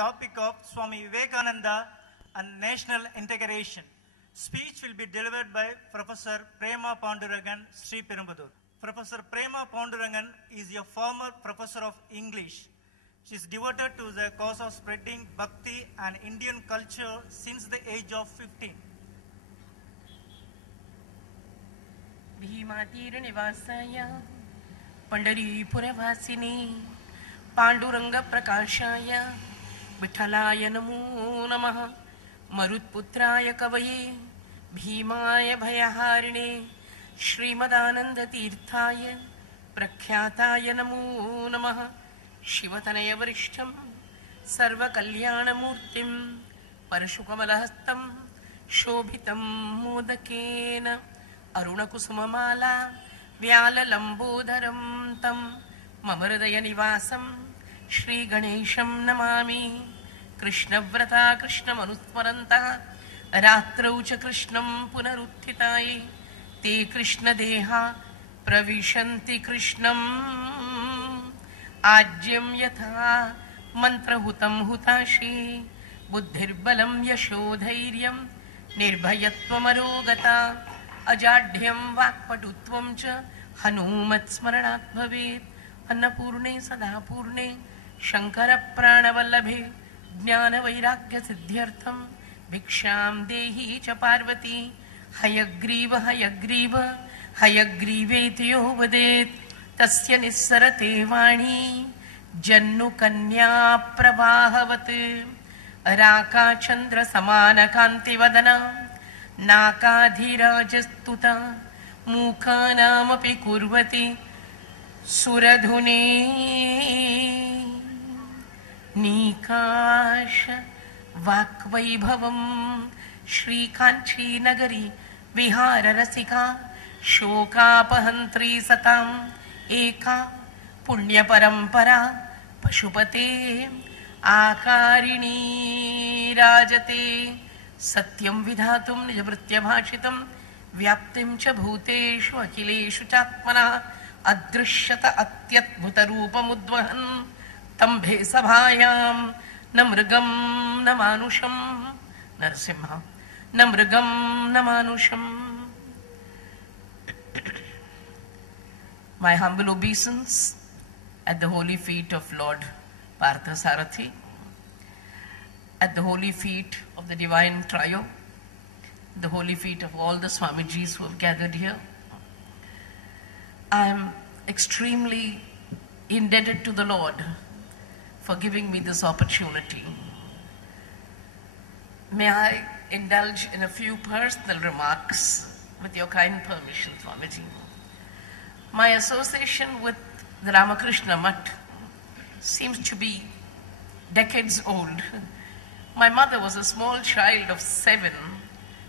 topic of Swami Vivekananda and national integration. Speech will be delivered by Professor Prema Pandurangan, Sri Perumbudur. Professor Prema Pandurangan is a former professor of English. She is devoted to the cause of spreading Bhakti and Indian culture since the age of 15. भीमातीर निवासाय पंढरीपुरवासिनी Pandurang प्रकाशाय विठलाय नमो नमः मरुत्पुत्राय कवये भीमाय भयहारिणे श्रीमदानंद तीर्थाय प्रख्याताय नमो नमः शिवतनय वरिष्ठं सर्वकल्याणमूर्तिं परशुकमलहस्तं शोभितं मोदकेन अरुणकुसुममाला व्याललंबोदरं तं मम हृदयनिवासं श्रीगणेशं नमामि कृष्णव्रता कृष्णमनुस्मरन्तः रात्रौ च कृष्णं पुनरुत्थिताय ते कृष्णदेहा प्रविशन्ति कृष्णम् आज्यं यथा मन्त्रहुतं हुताशे बुद्धिर्बलं यशोधैर्यं निर्भयत्वमरोगता अजाढ्यं वाक्पटुत्वं च हनुमत्स्मरणात् भवेत् अन्नपूर्णे सदापूर्णे शङ्करप्राणवल्लभे ज्ञानवैराग्यसिद्ध्यर्थं भिक्षां देहि च पार्वती हयग्रीव हयग्रीव हयग्रीवेति यो वदेत् तस्य निस्सरते वाणी जन्नुकन्या प्रवाहवत् राकाचन्द्रसमानकान्तिवदना नाकाधिराजस्तुता मूकानामपि कुर्वति सुरधुनी नीकाश वाक्वैभवं श्रीकाञ्चीनगरी विहाररसिका शोकापहन्त्री सताम् एका पुण्यपरम्परा पशुपते आकारिणी राजते सत्यं विधातुं निजभृत्यभाषितं व्याप्तिं च भूतेषु अखिलेषु चात्मनः अदृश्यत अत्यद्भुतरूपमुद्वहन् तम्भे सभायां न मृगं न मानुषं नरसिंह न मृगं न मानुषम्. My humble obeisance at the holy feet of Lord Parthasarathi, at the holy feet of the Divine Trio, the holy feet of all the Swamijis who have gathered here. I am extremely indebted to the Lord for giving me this opportunity. May I indulge in a few personal remarks with your kind permission, Swamiji. My association with the Ramakrishna Mutt seems to be decades old. My mother was a small child of 7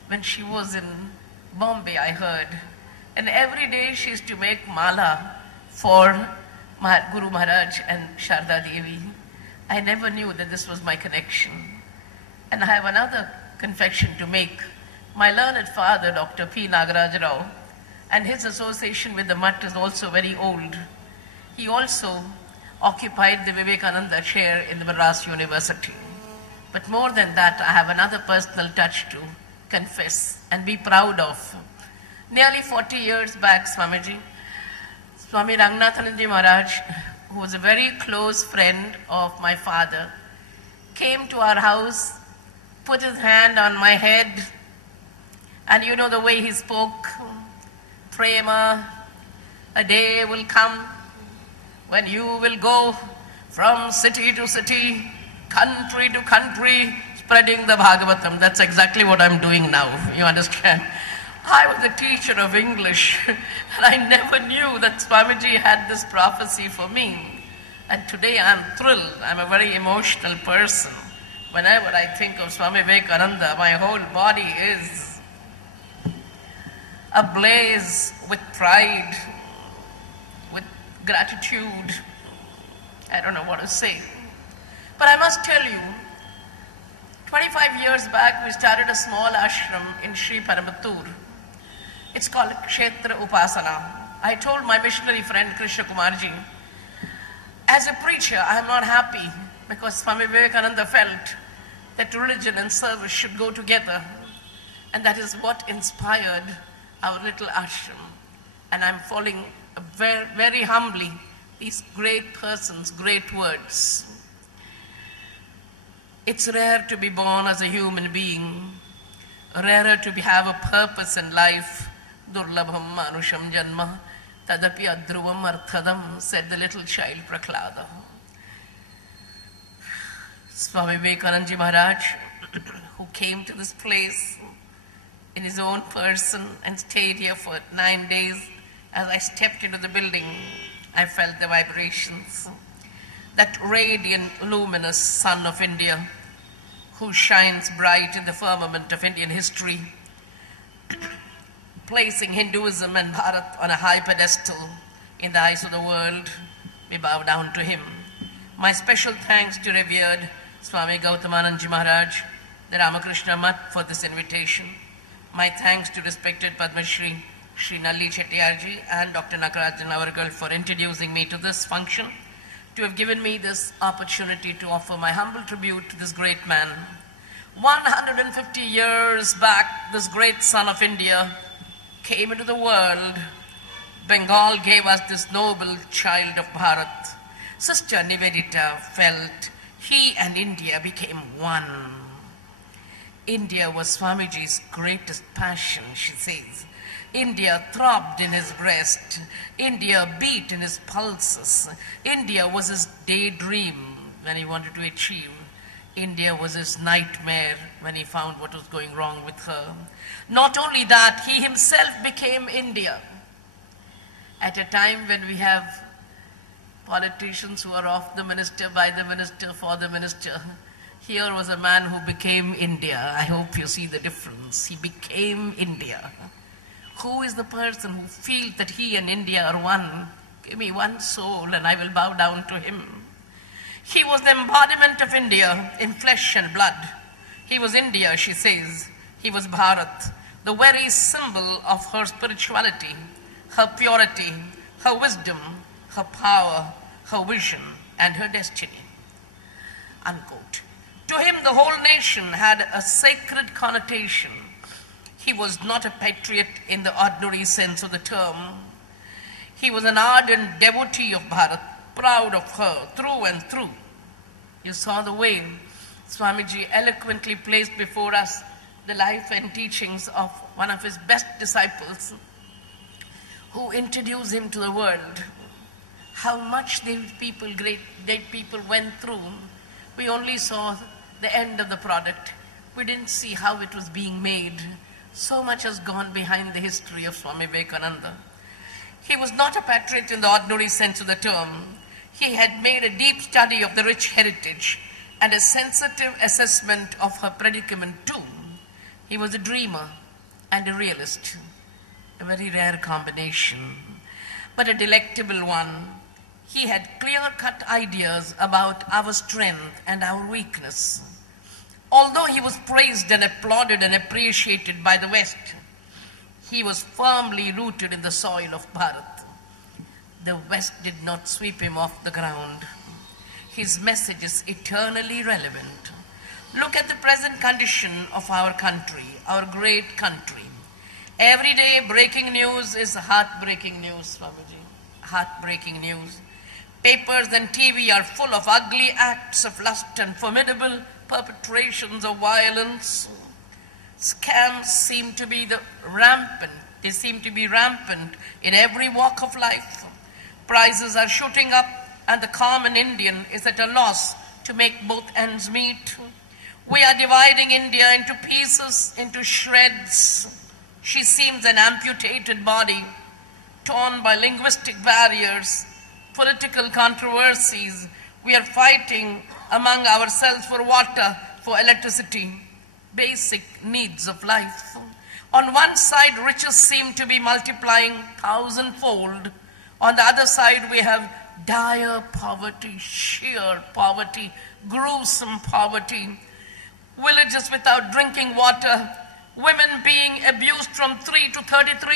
when she was in Bombay, I heard. And every day she used to make mala for Guru Maharaj and Sharda Devi. I never knew that this was my connection. And I have another confession to make. My learned father, Dr. P. Nagaraj Rao, and his association with the Mutt is also very old. He also occupied the Vivekananda chair in the Madras University. But more than that, I have another personal touch to confess and be proud of. Nearly 40 years back, Swamiji, Swami Ranganathanji Maharaj, who was a very close friend of my father, came to our house, put his hand on my head, and you know the way he spoke, Prema, a day will come when you will go from city to city, country to country, spreading the Bhagavatam. That's exactly what I'm doing now, you understand? I was a teacher of English, and I never knew that Swamiji had this prophecy for me. And today I'm thrilled. I'm a very emotional person. Whenever I think of Swami Vivekananda, my whole body is ablaze with pride, with gratitude. I don't know what to say. But I must tell you, 25 years back, we started a small ashram in Sri Paramattur. It's called Kshetra Upasana. I told my missionary friend Krishna Kumarji, as a preacher, I am not happy because Swami Vivekananda felt that religion and service should go together. And that is what inspired our little ashram. And I'm following very, very humbly these great persons' great words. It's rare to be born as a human being, rarer to have a purpose in life. Durlabham manusham janma, tadapi adruvam arthadam, said the little child Prahlada. Swami Vivekananda Maharaj, who came to this place in his own person and stayed here for 9 days, as I stepped into the building, I felt the vibrations. That radiant, luminous sun of India, who shines bright in the firmament of Indian history, placing Hinduism and Bharat on a high pedestal in the eyes of the world, we bow down to him. My special thanks to revered Swami Gautamananji Maharaj, the Ramakrishna Math, for this invitation. My thanks to respected Padma Shri Nalli Chettiarji and Dr. Nakarajan Navargal for introducing me to this function, to have given me this opportunity to offer my humble tribute to this great man. 150 years back, this great son of India came into the world. Bengal gave us this noble child of Bharat. Sister Nivedita felt he and India became one. India was Swamiji's greatest passion, she says. India throbbed in his breast. India beat in his pulses. India was his daydream when he wanted to achieve. India was his nightmare when he found what was going wrong with her. Not only that, he himself became India. At a time when we have politicians who are off the minister, by the minister, for the minister, here was a man who became India. I hope you see the difference. He became India. Who is the person who feels that he and India are one? Give me one soul and I will bow down to him. He was the embodiment of India in flesh and blood. He was India, she says. He was Bharat, the very symbol of her spirituality, her purity, her wisdom, her power, her vision, and her destiny. Unquote. To him, the whole nation had a sacred connotation. He was not a patriot in the ordinary sense of the term. He was an ardent devotee of Bharat, proud of her through and through. You saw the way Swamiji eloquently placed before us the life and teachings of one of his best disciples who introduced him to the world. How much these people, great people went through. We only saw the end of the product. We didn't see how it was being made. So much has gone behind the history of Swami Vivekananda. He was not a patriot in the ordinary sense of the term. He had made a deep study of the rich heritage and a sensitive assessment of her predicament too. He was a dreamer and a realist, a very rare combination, but a delectable one. He had clear-cut ideas about our strength and our weakness. Although he was praised and applauded and appreciated by the West, he was firmly rooted in the soil of Bharat. The West did not sweep him off the ground. His message is eternally relevant. Look at the present condition of our country, our great country. Every day breaking news is heartbreaking news, Swamiji. Heartbreaking news. Papers and TV are full of ugly acts of lust and formidable perpetrations of violence. Scams seem to be rampant. They seem to be rampant in every walk of life. Prices are shooting up and the common Indian is at a loss to make both ends meet. We are dividing India into pieces, into shreds. She seems an amputated body, torn by linguistic barriers, political controversies. We are fighting among ourselves for water, for electricity, basic needs of life. On one side, riches seem to be multiplying thousandfold. On the other side, we have dire poverty, sheer poverty, gruesome poverty, villages without drinking water, women being abused from 3 to 33.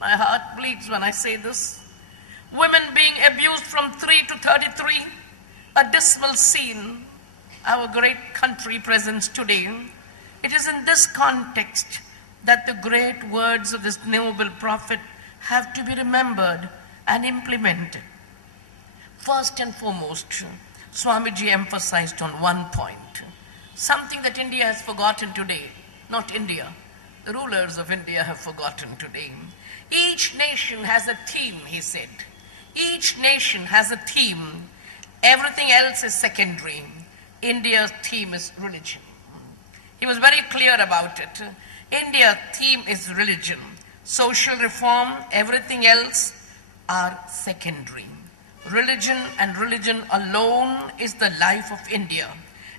My heart bleeds when I say this. Women being abused from 3 to 33. A a dismal scene our great country presents today, it is in this context that the great words of this noble prophet have to be remembered and implemented. First and foremost, Swamiji emphasized on one point, something that India has forgotten today. Not India, the rulers of India have forgotten today. Each nation has a theme, he said. Each nation has a theme. Everything else is secondary. India's theme is religion. He was very clear about it. India's theme is religion. Social reform, everything else are secondary. Religion and religion alone is the life of India.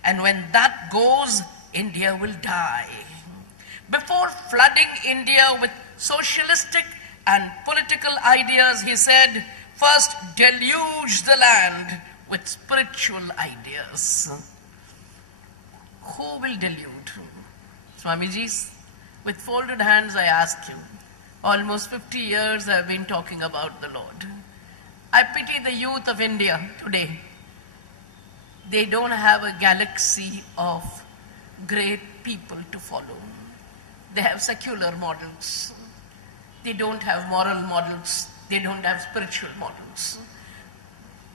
And when that goes, India will die. Before flooding India with socialistic and political ideas, he said, first deluge the land with spiritual ideas. Who will delude? Swamijis, with folded hands I ask you, almost 50 years I have been talking about the Lord. I pity the youth of India today. They don't have a galaxy of great people to follow. They have secular models. They don't have moral models. They don't have spiritual models.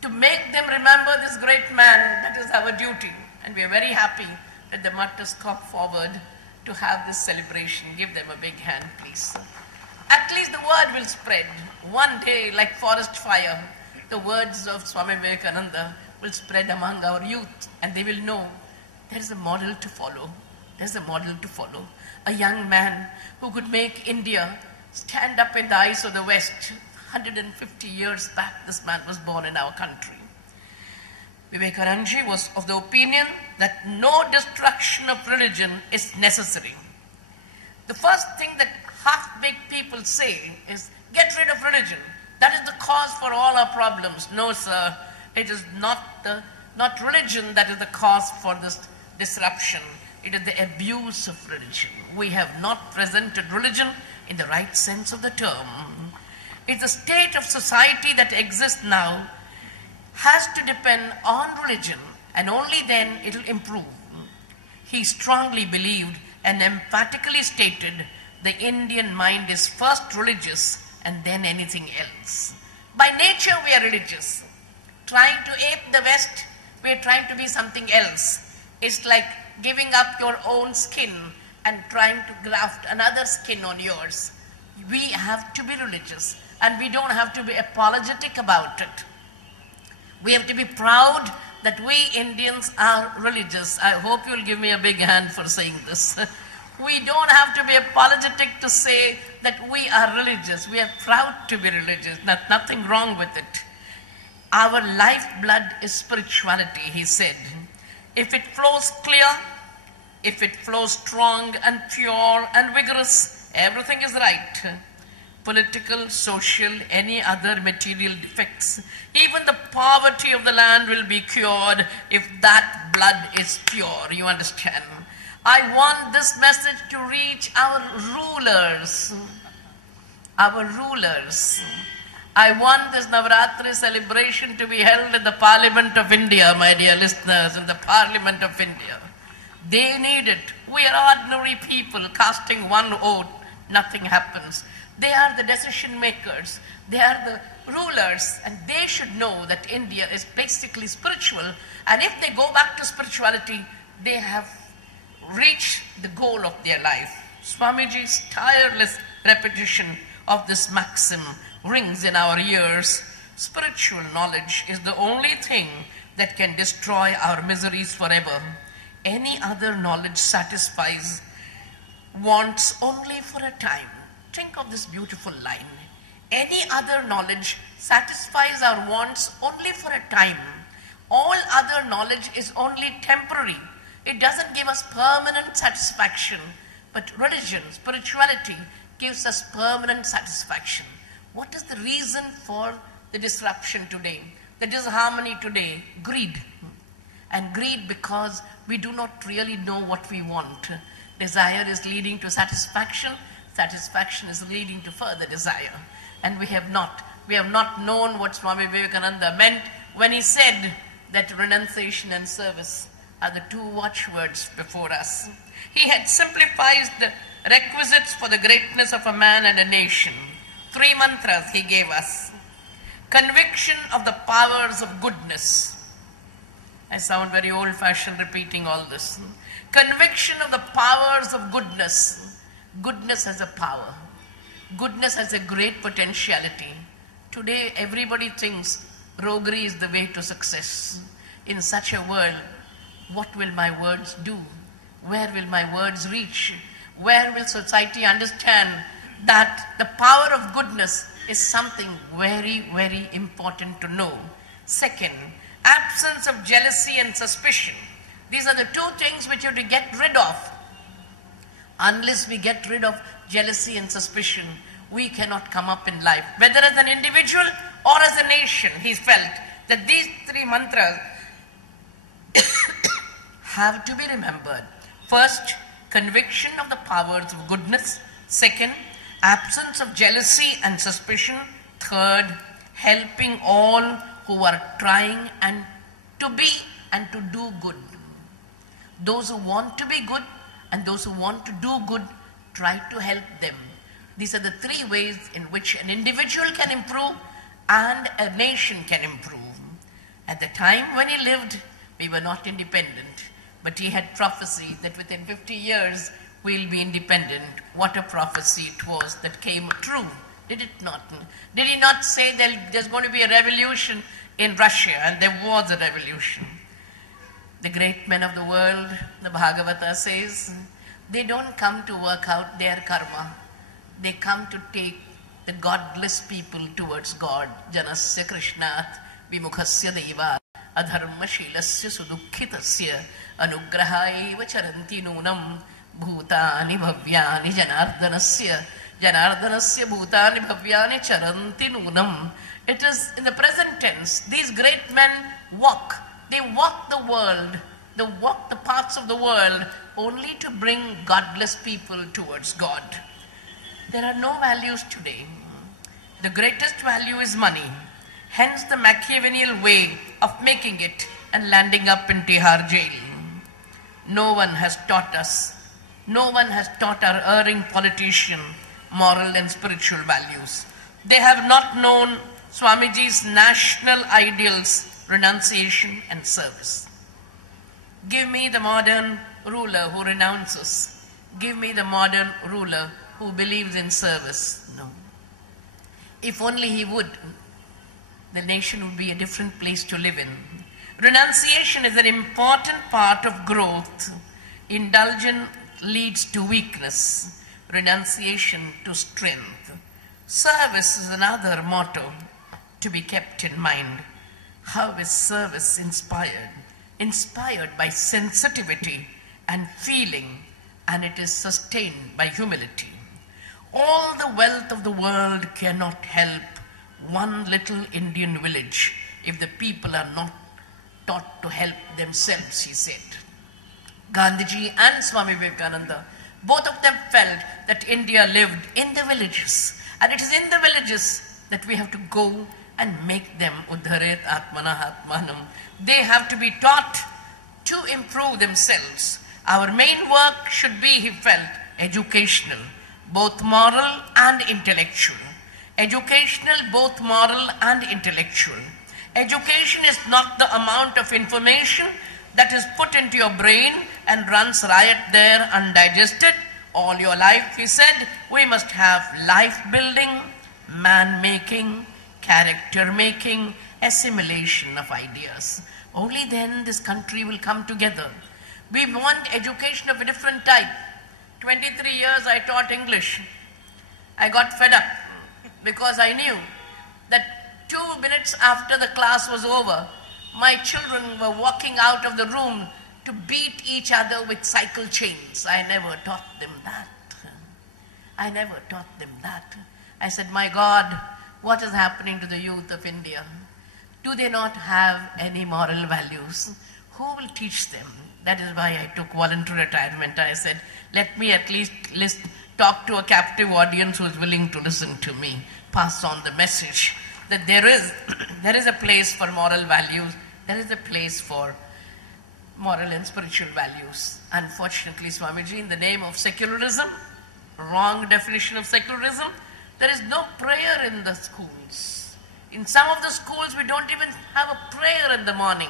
To make them remember this great man, that is our duty. And we are very happy that the Mutt has come forward to have this celebration. Give them a big hand, please. At least the word will spread. One day, like forest fire, the words of Swami Vivekananda will spread among our youth, and they will know there is a model to follow. There's a model to follow. A young man who could make India stand up in the eyes of the West. 150 years back, this man was born in our country. Vivekananda was of the opinion that no destruction of religion is necessary. The first thing that half-baked people say is, get rid of religion. That is the cause for all our problems. No, sir, it is not religion that is the cause for this disruption. It is the abuse of religion. We have not presented religion in the right sense of the term. It's the state of society that exists now has to depend on religion, and only then it will improve. He strongly believed and emphatically stated the Indian mind is first religious and then anything else. By nature we are religious. Trying to ape the West, we are trying to be something else. It's like giving up your own skin and trying to graft another skin on yours. We have to be religious, and we don't have to be apologetic about it. We have to be proud that we Indians are religious. I hope you'll give me a big hand for saying this. We don't have to be apologetic to say that we are religious. We are proud to be religious. Nothing wrong with it. Our lifeblood is spirituality, he said. If it flows clear, if it flows strong and pure and vigorous, everything is right. Political, social, any other material defects, even the poverty of the land will be cured if that blood is pure. You understand? I want this message to reach our rulers. Our rulers. I want this Navaratri celebration to be held in the Parliament of India, my dear listeners, in the Parliament of India. They need it. We are ordinary people casting one vote. Nothing happens. They are the decision makers. They are the rulers, and they should know that India is basically spiritual. And if they go back to spirituality, they have reached the goal of their life. Swamiji's tireless repetition of this maxim rings in our ears. Spiritual knowledge is the only thing that can destroy our miseries forever. Any other knowledge satisfies wants only for a time. Think of this beautiful line. Any other knowledge satisfies our wants only for a time. All other knowledge is only temporary. It doesn't give us permanent satisfaction. But religion, spirituality, gives us permanent satisfaction. What is the reason for the disruption today, the disharmony today? Greed. And greed because we do not really know what we want. Desire is leading to satisfaction. Satisfaction is leading to further desire. And we have not known what Swami Vivekananda meant when he said, that renunciation and service are the two watchwords before us. He had simplified the requisites for the greatness of a man and a nation. 3 mantras he gave us. Conviction of the powers of goodness. I sound very old-fashioned repeating all this. Conviction of the powers of goodness. Goodness has a power. Goodness has a great potentiality. Today everybody thinks roguery is the way to success. In such a world, what will my words do? Where will my words reach? Where will society understand that the power of goodness is something very, very important to know? Second, absence of jealousy and suspicion. These are the two things which you have to get rid of. Unless we get rid of jealousy and suspicion, we cannot come up in life. Whether as an individual or as a nation, he felt that these 3 mantras have to be remembered. First, conviction of the powers of goodness. Second, absence of jealousy and suspicion. Third, helping all who are trying and to be and to do good. Those who want to be good and those who want to do good, try to help them. These are the 3 ways in which an individual can improve and a nation can improve. At the time when he lived, we were not independent, but he had prophesied that within 50 years we'll be independent. What a prophecy it was that came true, did it not? Did he not say that there's going to be a revolution in Russia? And there was a revolution. The great men of the world, the Bhagavata says, they don't come to work out their karma. They come to take the godless people towards God. Janasya Krishnat vimukhasya deva adharma shilasya sudukhitasya anugrahaiva charanti nunam bhutani bhavyani janardanasya bhutani bhavyani charanti nunam. It is in the present tense. These great men walk. They walk the world. They walk the paths of the world only to bring godless people towards God. There are no values today. The greatest value is money. Hence the Machiavellian way of making it and landing up in Tihar jail. No one has taught us, no one has taught our erring politician moral and spiritual values. They have not known Swamiji's national ideals, renunciation and service. Give me the modern ruler who renounces. Give me the modern ruler who believes in service. No. If only he would, the nation would be a different place to live in. Renunciation is an important part of growth. Indulgence leads to weakness. Renunciation to strength. Service is another motto to be kept in mind. How is service inspired? Inspired by sensitivity and feeling, and it is sustained by humility. All the wealth of the world cannot help one little Indian village if the people are not taught to help themselves, he said. Gandhiji and Swami Vivekananda, both of them felt that India lived in the villages. And it is in the villages that we have to go and make them uddharet atmana atmanam. They have to be taught to improve themselves. Our main work should be, he felt, educational, both moral and intellectual. Educational, both moral and intellectual. Education is not the amount of information that is put into your brain and runs riot there undigested all your life. He said, we must have life building, man making, character making, assimilation of ideas. Only then this country will come together. We want education of a different type. 23 years I taught English. I got fed up because I knew that 2 minutes after the class was over, my children were walking out of the room to beat each other with cycle chains. I never taught them that. I never taught them that. I said, my God, what is happening to the youth of India? Do they not have any moral values? Who will teach them? That is why I took voluntary retirement. I said, let me at least talk to a captive audience who is willing to listen to me, pass on the message that there is a place for moral values there is a place for moral and spiritual values. Unfortunately, Swamiji, in the name of secularism, wrong definition of secularism, there is no prayer in the schools. In some of the schools, we don't even have a prayer in the morning.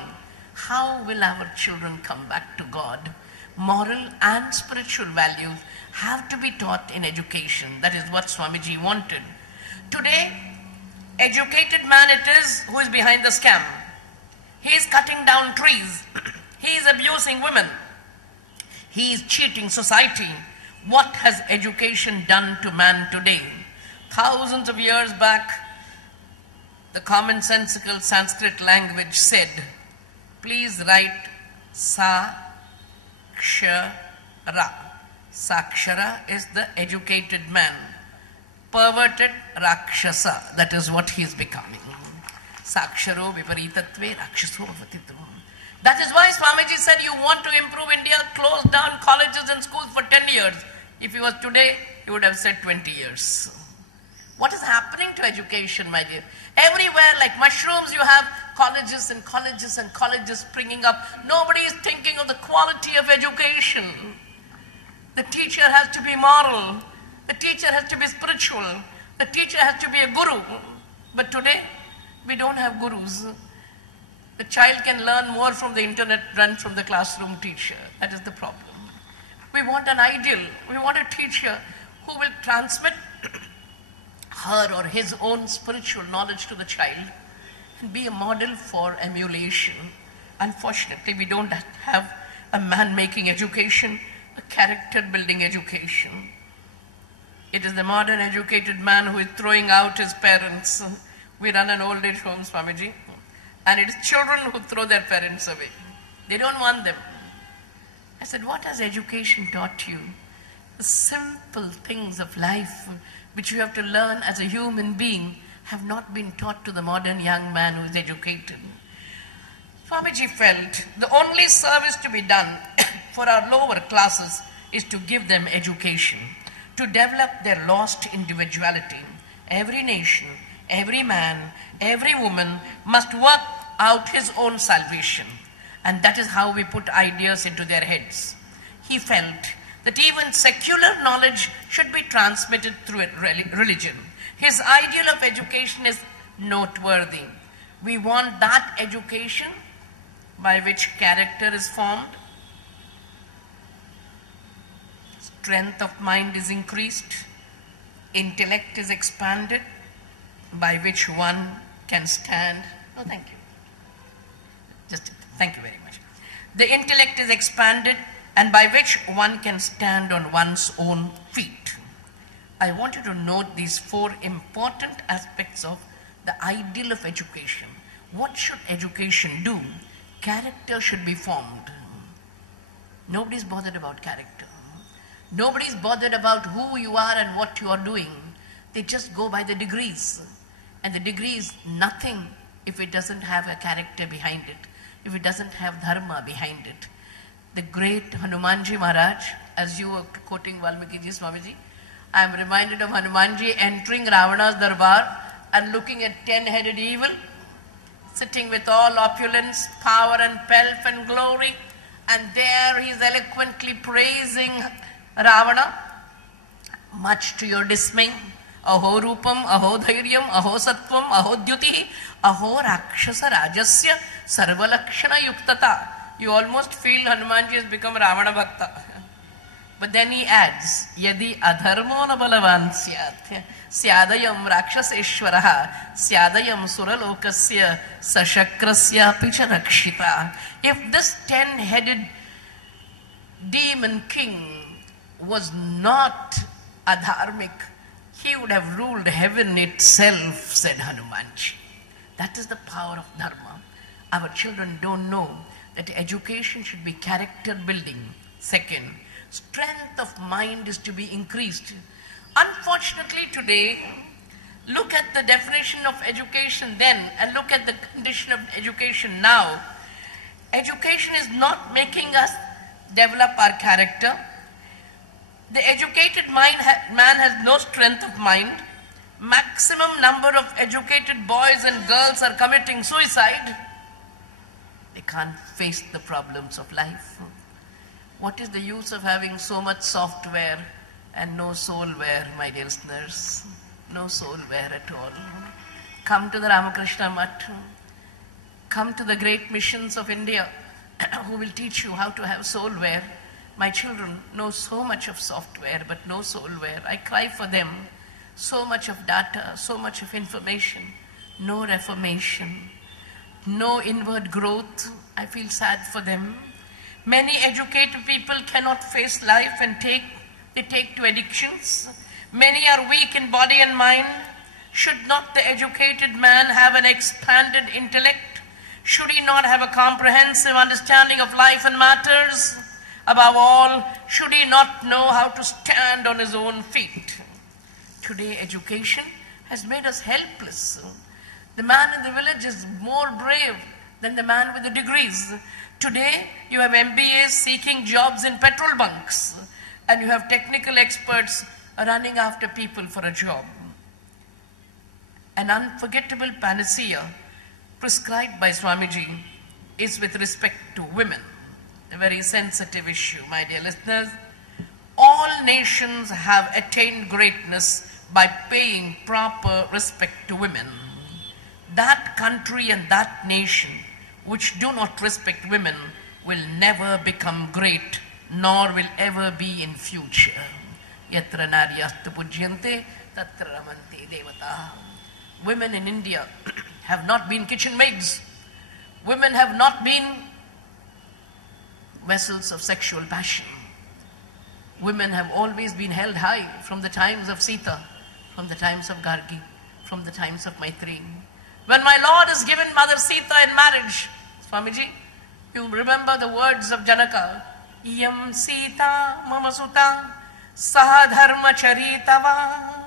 How will our children come back to God? Moral and spiritual values have to be taught in education. That is what Swamiji wanted. Today, educated man it is who is behind the scam. He is cutting down trees. He is abusing women. He is cheating society. What has education done to man today? Thousands of years back, the commonsensical Sanskrit language said, please write Sa Kshara. Sakshara is the educated man. Perverted Rakshasa, that is what he is becoming. Saksharo viparitatve Rakshaso bhavatitu. That is why Swamiji said, you want to improve India, close down colleges and schools for 10 years. If he was today, he would have said 20 years. What is happening to education, my dear? Everywhere, like mushrooms, you have colleges and colleges and colleges springing up. Nobody is thinking of the quality of education. The teacher has to be moral. The teacher has to be spiritual. The teacher has to be a guru. But today, we don't have gurus. The child can learn more from the internet than from the classroom teacher. That is the problem. We want an ideal. We want a teacher who will transmit her or his own spiritual knowledge to the child and be a model for emulation. Unfortunately, we don't have a man-making education, a character-building education. It is the modern educated man who is throwing out his parents. We run an old age home, Swamiji, and it is children who throw their parents away. They don't want them. I said, what has education taught you? The simple things of life which you have to learn as a human being have not been taught to the modern young man who is educated. Swamiji felt the only service to be done for our lower classes is to give them education, to develop their lost individuality. Every nation, every man, every woman must work out his own salvation. And that is how we put ideas into their heads. He felt that even secular knowledge should be transmitted through religion. His ideal of education is noteworthy. We want that education by which character is formed, strength of mind is increased, intellect is expanded, by which one can stand. Oh, thank you. Thank you very much. The intellect is expanded and by which one can stand on one's own feet. I want you to note these four important aspects of the ideal of education. What should education do? Character should be formed. Nobody's bothered about character. Nobody's bothered about who you are and what you are doing. They just go by the degrees. And the degree is nothing if it doesn't have a character behind it, if it doesn't have dharma behind it. The great Hanumanji Maharaj, as you were quoting Valmiki Swamiji, I am reminded of Hanumanji entering Ravana's darbar and looking at 10-headed evil, sitting with all opulence, power and pelf and glory, and there he is eloquently praising Ravana, much to your dismay. Aho rupam, aho dhairyam, aho sattvam, aho dyutihi, aho rakshasa rajasya sarvalakshana yuktata. You almost feel Hanumanji has become Ravana Bhakta. But then he adds, Yadi adharmo na balavan syat, syadayam rakshaseshwaraha, syadayam suralokasya, sashakrasya picha rakshita. If this 10-headed demon king was not adharmic, he would have ruled heaven itself, said Hanumanji. That is the power of dharma. Our children don't know that education should be character building. Second, strength of mind is to be increased. Unfortunately today, look at the definition of education then and look at the condition of education now. Education is not making us develop our character. The educated man has no strength of mind. Maximum number of educated boys and girls are committing suicide. They can't face the problems of life. What is the use of having so much software and no soulware, my dear listeners? No soulware at all. Come to the Ramakrishna Mutt. Come to the great missions of India who will teach you how to have soulware. My children know so much of software but no soulware. I cry for them. So much of data, so much of information, no reformation, no inward growth. I feel sad for them. Many educated people cannot face life and they take to addictions. Many are weak in body and mind. Should not the educated man have an expanded intellect? Should he not have a comprehensive understanding of life and matters? Above all, should he not know how to stand on his own feet? Today, education has made us helpless. The man in the village is more brave than the man with the degrees. Today, you have MBAs seeking jobs in petrol bunks, and you have technical experts running after people for a job. An unforgettable panacea prescribed by Swamiji is with respect to women, a very sensitive issue, my dear listeners. All nations have attained greatness by paying proper respect to women. That country and that nation which do not respect women will never become great, nor will ever be in future. Yatra naryastu pujyante tatra ramante devata. Women in India have not been kitchen maids. Women have not been vessels of sexual passion. Women have always been held high from the times of Sita, from the times of Gargi, from the times of Maitri. When my Lord is given Mother Sita in marriage, Swamiji, you remember the words of Janaka, Iyam Sita mama suta saha dharma charitava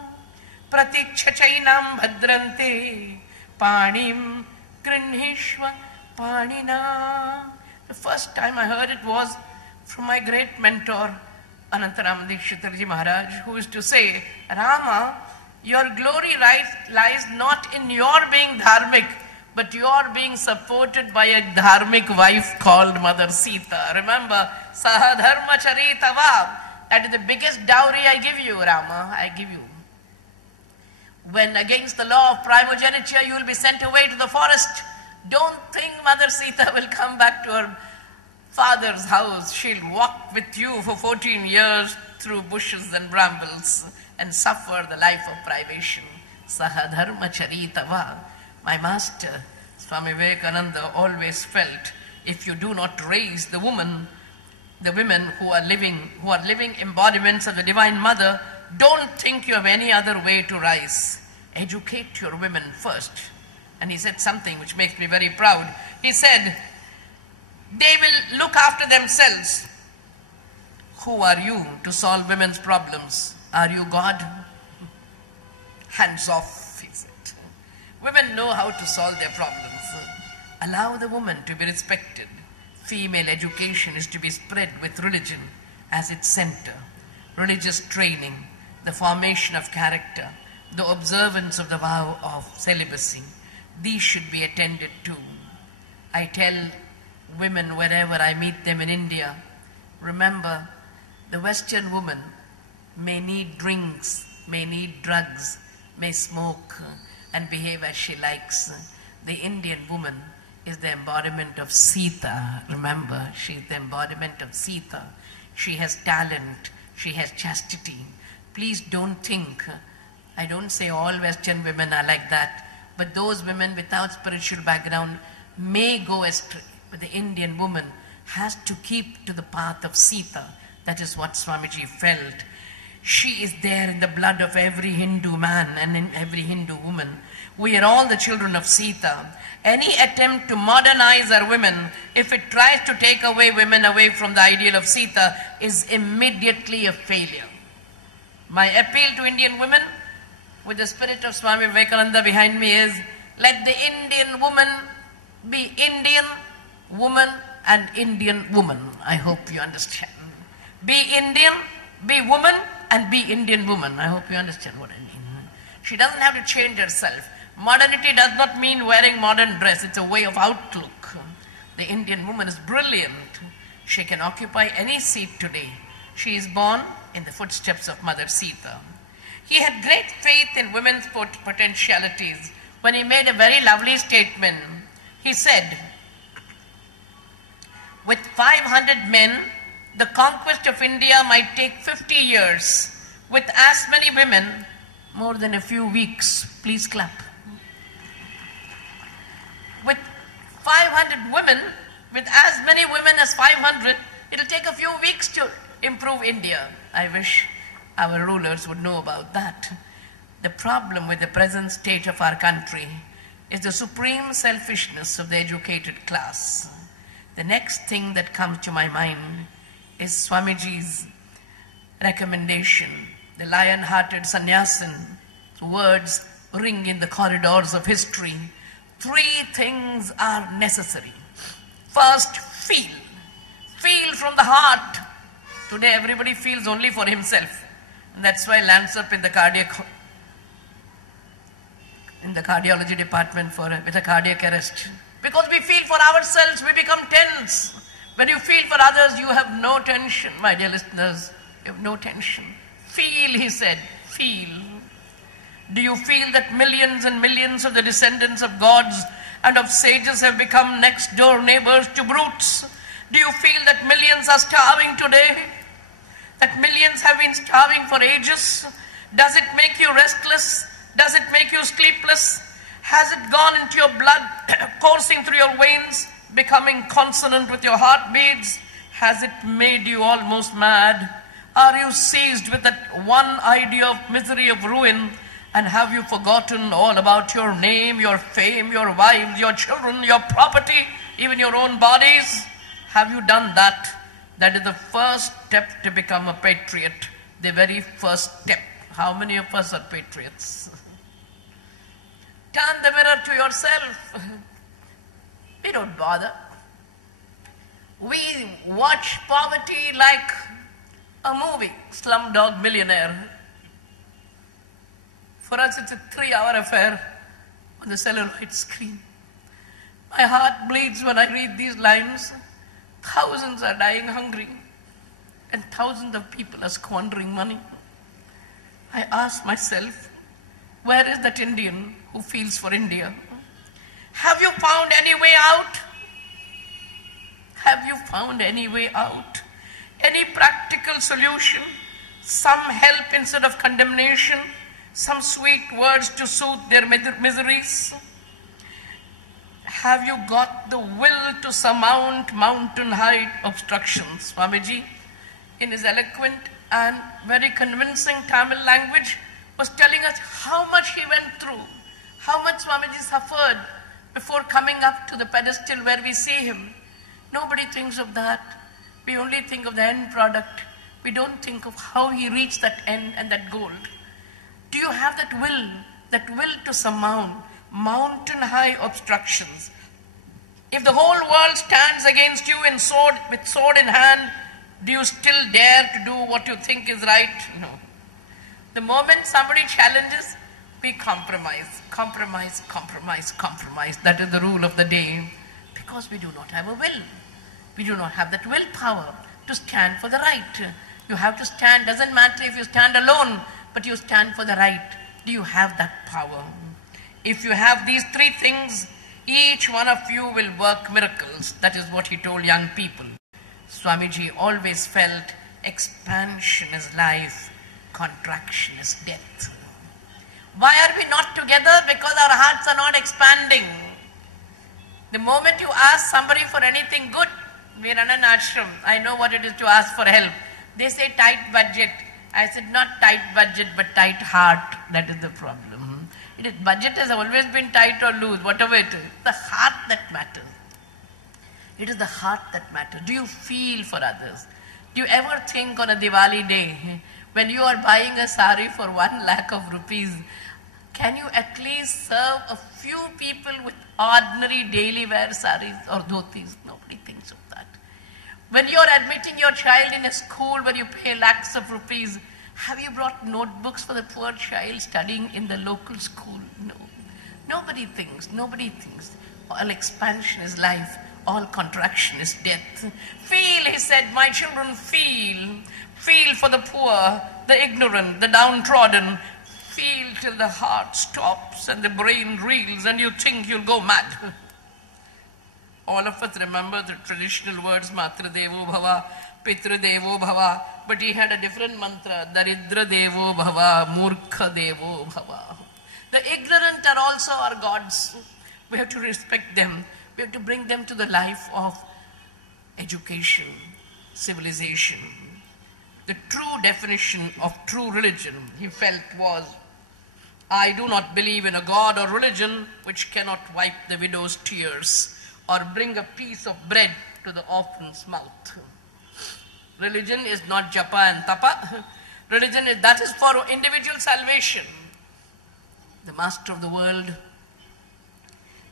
pratichachainam bhadrante panim grinhishva panina. The first time I heard it was from my great mentor, Anantaram Dikshitarji Maharaj, who used to say, Rama, your glory lies not in your being dharmic, but your being supported by a dharmic wife called Mother Sita. Remember, Saha Dharma Charitava. That is the biggest dowry I give you, Rama, I give you. When against the law of primogeniture you will be sent away to the forest, don't think Mother Sita will come back to her father's house. She'll walk with you for 14 years through bushes and brambles and suffer the life of privation. Saha Dharma Charitava. My master, Swami Vivekananda, always felt, if you do not raise the women who are living embodiments of the Divine Mother, don't think you have any other way to rise. Educate your women first. And he said something which makes me very proud. He said, they will look after themselves. Who are you to solve women's problems? Are you God? Hands off, he said. Women know how to solve their problems. Allow the woman to be respected. Female education is to be spread with religion as its center. Religious training, the formation of character, the observance of the vow of celibacy, these should be attended to. I tell women wherever I meet them in India, remember, the Western woman may need drinks, may need drugs, may smoke and behave as she likes. The Indian woman is the embodiment of Sita. Remember, she is the embodiment of Sita. She has talent, she has chastity. Please don't think, I don't say all Western women are like that, but those women without spiritual background may go astray. But the Indian woman has to keep to the path of Sita. That is what Swamiji felt. She is there in the blood of every Hindu man and in every Hindu woman. We are all the children of Sita. Any attempt to modernize our women, if it tries to take away women away from the ideal of Sita, is immediately a failure. My appeal to Indian women, with the spirit of Swami Vivekananda behind me, is let the Indian woman be Indian woman and Indian woman. I hope you understand. Be Indian, be woman, and be Indian woman. I hope you understand what I mean. She doesn't have to change herself. Modernity does not mean wearing modern dress. It's a way of outlook. The The Indian woman is brilliant. She can occupy any seat today. She is born in the footsteps of Mother Sita. He had great faith in women's potentialities when he made a very lovely statement. He said, with 500 men, the conquest of India might take 50 years. With as many women, more than a few weeks. Please clap. With 500 women, with as many women as 500, it'll take a few weeks to improve India. I wish our rulers would know about that. The problem with the present state of our country is the supreme selfishness of the educated class. The next thing that comes to my mind is Swamiji's recommendation. The lion-hearted sannyasin, words ring in the corridors of history. 3 things are necessary. First, feel. Feel from the heart. Today everybody feels only for himself. And that's why lands up in the cardiology department with a cardiac arrest. Because we feel for ourselves, we become tense. When you feel for others, you have no tension, my dear listeners. You have no tension. Feel, he said, feel. Do you feel that millions and millions of the descendants of gods and of sages have become next door neighbors to brutes? Do you feel that millions are starving today? That millions have been starving for ages? Does it make you restless? Does it make you sleepless? Has it gone into your blood, coursing through your veins, becoming consonant with your heartbeats? Has it made you almost mad? Are you seized with that one idea of misery, of ruin? And have you forgotten all about your name, your fame, your wives, your children, your property, even your own bodies? Have you done that? That is the first step to become a patriot. The very first step. How many of us are patriots? Turn the mirror to yourself. We don't bother. We watch poverty like a movie, Slumdog Millionaire. For us, it's a 3-hour affair on the celluloid screen. My heart bleeds when I read these lines. Thousands are dying hungry, and thousands of people are squandering money. I ask myself, where is that Indian who feels for India? Have you found any way out? Have you found any way out? Any practical solution? Some help instead of condemnation? Some sweet words to soothe their miseries? Have you got the will to surmount mountain-high obstructions? Swamiji, in his eloquent and very convincing Tamil language, was telling us how much he went through, how much Swamiji suffered before coming up to the pedestal where we see him. Nobody thinks of that. We only think of the end product. We don't think of how he reached that end and that goal. Do you have that will to surmount mountain-high obstructions? If the whole world stands against you with sword in hand, do you still dare to do what you think is right? No. The moment somebody challenges, we compromise. That is the rule of the day. Because we do not have a will. We do not have that willpower to stand for the right. You have to stand, doesn't matter if you stand alone, but you stand for the right. Do you have that power? If you have these 3 things, each one of you will work miracles. That is what he told young people. Swamiji always felt expansion is life, contraction is death. Why are we not together? Because our hearts are not expanding. The moment you ask somebody for anything good, we run an ashram. I know what it is to ask for help. They say tight budget. I said not tight budget but tight heart. That is the problem. Budget has always been tight or loose, whatever it is. The heart that matters. It is the heart that matters. Do you feel for others? Do you ever think on a Diwali day, when you are buying a sari for 1 lakh of rupees, can you at least serve a few people with ordinary daily wear saris or dhotis? Nobody thinks of that. When you are admitting your child in a school where you pay lakhs of rupees, have you brought notebooks for the poor child studying in the local school? No. Nobody thinks. All expansion is life. All contraction is death. Feel, he said, my children, feel. Feel for the poor, the ignorant, the downtrodden. Feel till the heart stops and the brain reels and you think you'll go mad. All of us remember the traditional words, Matra Devo Bhava, Pitra Devo Bhava, but he had a different mantra, Daridra Devo Bhava, Murkha Devo Bhava. The ignorant are also our gods. We have to respect them. We have to bring them to the life of education, civilization. The true definition of true religion, he felt, was, I do not believe in a God or religion which cannot wipe the widow's tears or bring a piece of bread to the orphan's mouth. Religion is not japa and tapa. Religion is, that is for individual salvation. The Master of the world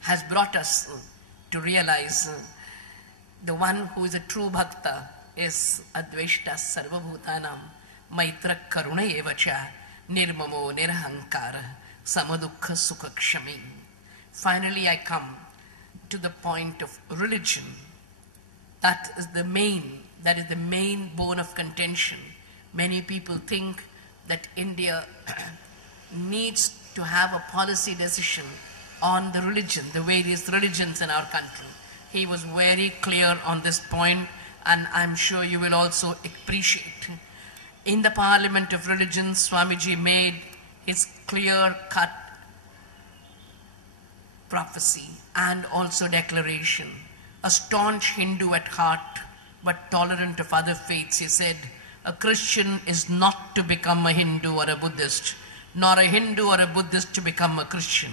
has brought us to realize the one who is a true bhakta is Adveshta Sarvabhutanam Maitra Karuna Evacha Nirmamo Nirhankara Samadukha Sukhakshami. Finally, I come to the point of religion. That is the main bone of contention. Many people think that India needs to have a policy decision on the religion, the various religions in our country. He was very clear on this point, and I'm sure you will also appreciate. In the Parliament of Religion, Swamiji made his clear-cut prophecy and also declaration. A staunch Hindu at heart, but tolerant of other faiths, he said, a Christian is not to become a Hindu or a Buddhist, nor a Hindu or a Buddhist to become a Christian,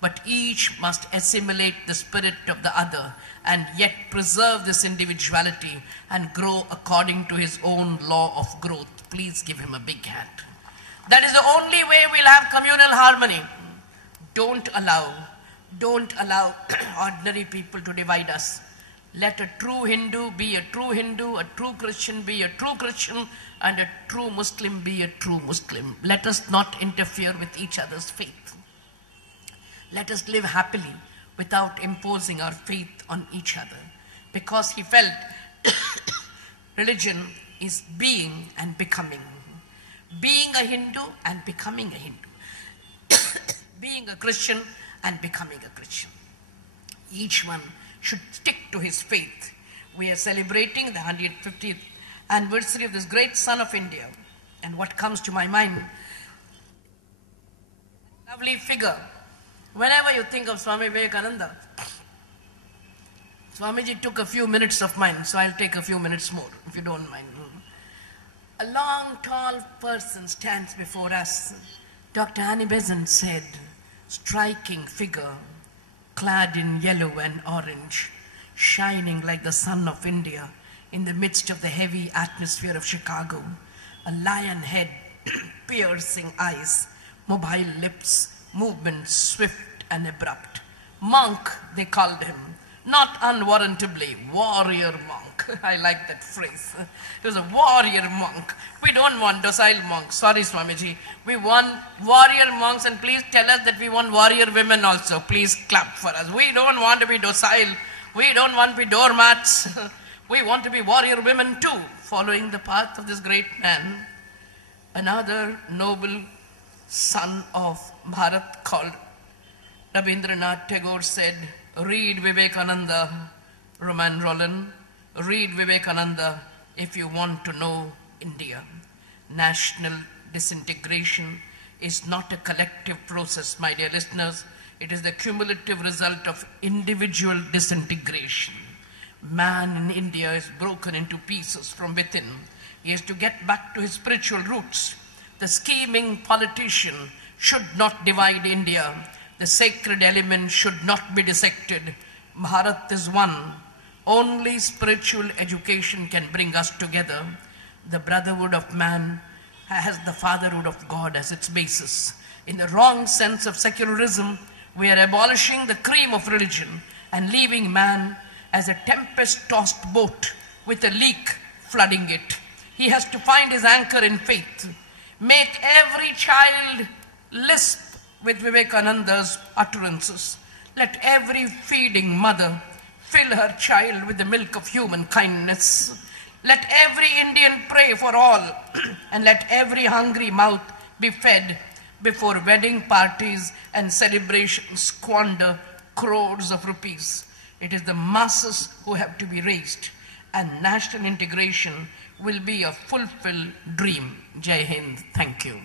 but each must assimilate the spirit of the other and yet preserve this individuality and grow according to his own law of growth. Please give him a big hand. That is the only way we'll have communal harmony. Don't allow ordinary people to divide us. Let a true Hindu be a true Hindu, a true Christian be a true Christian, and a true Muslim be a true Muslim. Let us not interfere with each other's faith. Let us live happily without imposing our faith on each other. Because he felt religion is being and becoming. Being a Hindu and becoming a Hindu. Being a Christian and becoming a Christian. Each one should stick to his faith. We are celebrating the 150th anniversary of this great son of India. And what comes to my mind, lovely figure. Whenever you think of Swami Vivekananda, Swamiji took a few minutes of mine, so I'll take a few minutes more, if you don't mind. A long, tall person stands before us. Dr. Annie Besant said, striking figure, clad in yellow and orange, shining like the sun of India in the midst of the heavy atmosphere of Chicago. A lion head, piercing eyes, mobile lips, movements swift and abrupt. Monk, they called him. Not unwarrantably, warrior monk. I like that phrase. He was a warrior monk. We don't want docile monks. Sorry, Swamiji. We want warrior monks, and please tell us that we want warrior women also. Please clap for us. We don't want to be docile. We don't want to be doormats. We want to be warrior women too, following the path of this great man. Another noble son of Bharat called Rabindranath Tagore said, read Vivekananda, Roman Roland, read Vivekananda if you want to know India. National disintegration is not a collective process, my dear listeners. It is the cumulative result of individual disintegration. Man in India is broken into pieces from within. He has to get back to his spiritual roots. The scheming politician should not divide India. The sacred element should not be dissected. Bharat is one. Only spiritual education can bring us together. The brotherhood of man has the fatherhood of God as its basis. In the wrong sense of secularism, we are abolishing the cream of religion and leaving man as a tempest-tossed boat with a leak flooding it. He has to find his anchor in faith. Make every child lisp with Vivekananda's utterances. Let every feeding mother fill her child with the milk of human kindness. Let every Indian pray for all, and let every hungry mouth be fed before wedding parties and celebrations squander crores of rupees. It is the masses who have to be raised, and national integration will be a fulfilled dream. Jai Hind. Thank you.